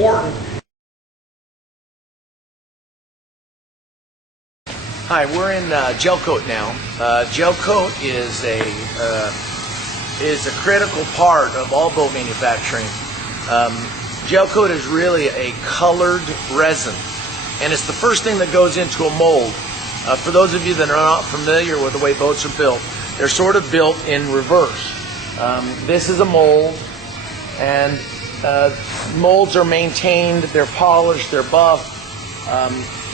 important. Hi, we're in Gelcoat now. Gelcoat is a critical part of all boat manufacturing. Gelcoat is really a colored resin, and it's the first thing that goes into a mold. For those of you that are not familiar with the way boats are built, they're sort of built in reverse. This is a mold, and molds are maintained, they're polished, they're buffed.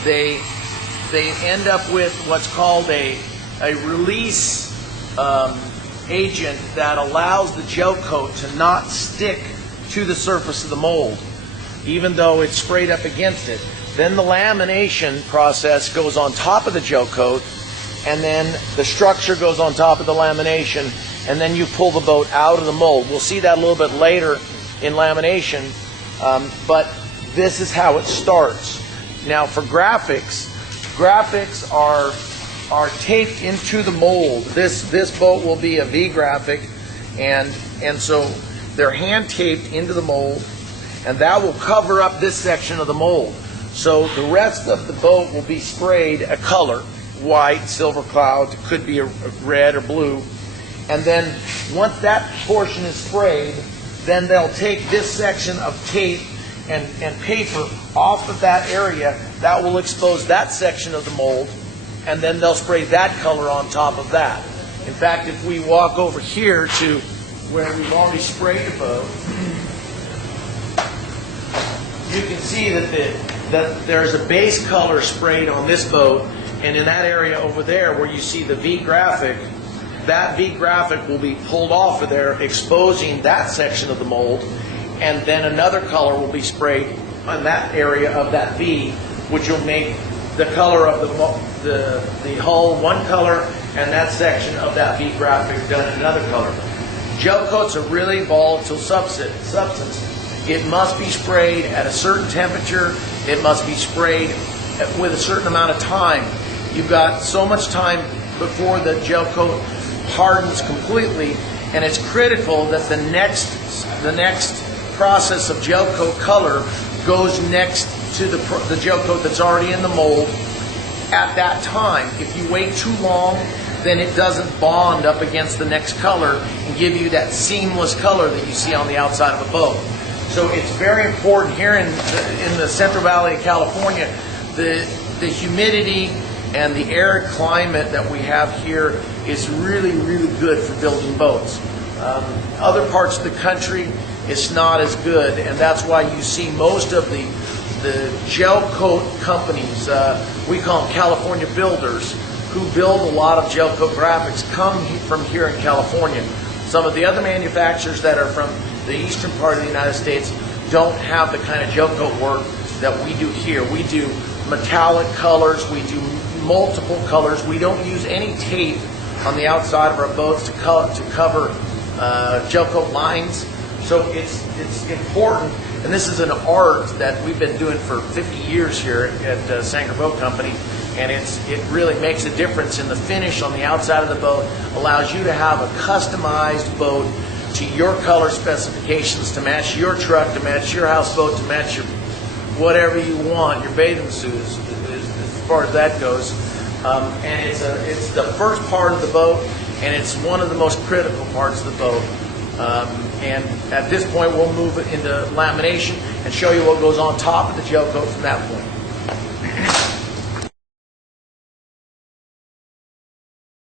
They end up with what's called a release agent that allows the Gelcoat to not stick to the surface of the mold, even though it's sprayed up against it. Then the lamination process goes on top of the Gelcoat, and then the structure goes on top of the lamination, and then you pull the boat out of the mold. We'll see that a little bit later in lamination, but this is how it starts. Now for graphics are taped into the mold. This boat will be a V graphic, and so they're hand taped into the mold, and that will cover up this section of the mold. So the rest of the boat will be sprayed a color, white, silver cloud, could be a red or blue. And then once that portion is sprayed, then they'll take this section of tape and paper off of that area. That will expose that section of the mold, and then they'll spray that color on top of that. In fact, if we walk over here to where we've already sprayed the boat, you can see that there's a base color sprayed on this boat, and in that area over there where you see the V graphic, that V graphic will be pulled off of there, exposing that section of the mold, and then another color will be sprayed on that area of that V, which will make the color of the hull one color, and that section of that V graphic done another color. Gelcoat's a really volatile substance. It must be sprayed at a certain temperature. It must be sprayed with a certain amount of time. You've got so much time before the Gelcoat hardens completely, and it's critical that the next process of Gelcoat color goes next to the Gelcoat that's already in the mold at that time. If you wait too long, then it doesn't bond up against the next color and give you that seamless color that you see on the outside of a boat. So it's very important here in the Central Valley of California. The humidity and the arid climate that we have here is really, really good for building boats. Other parts of the country, it's not as good, and that's why you see most of the Gelcoat companies, we call them California builders, who build a lot of Gelcoat graphics, come from here in California. Some of the other manufacturers that are from the eastern part of the United States don't have the kind of Gelcoat work that we do here. We do metallic colors, we do multiple colors. We don't use any tape on the outside of our boats to cover Gelcoat lines. So it's important, and this is an art that we've been doing for 50 years here at Sanger Boat Company, and it really makes a difference in the finish on the outside of the boat. Allows you to have a customized boat to your color specifications, to match your truck, to match your houseboat, to match your whatever you want, your bathing suit, as far as that goes. And it's the first part of the boat, and it's one of the most critical parts of the boat. And at this point, we'll move into lamination and show you what goes on top of the Gelcoat from that point.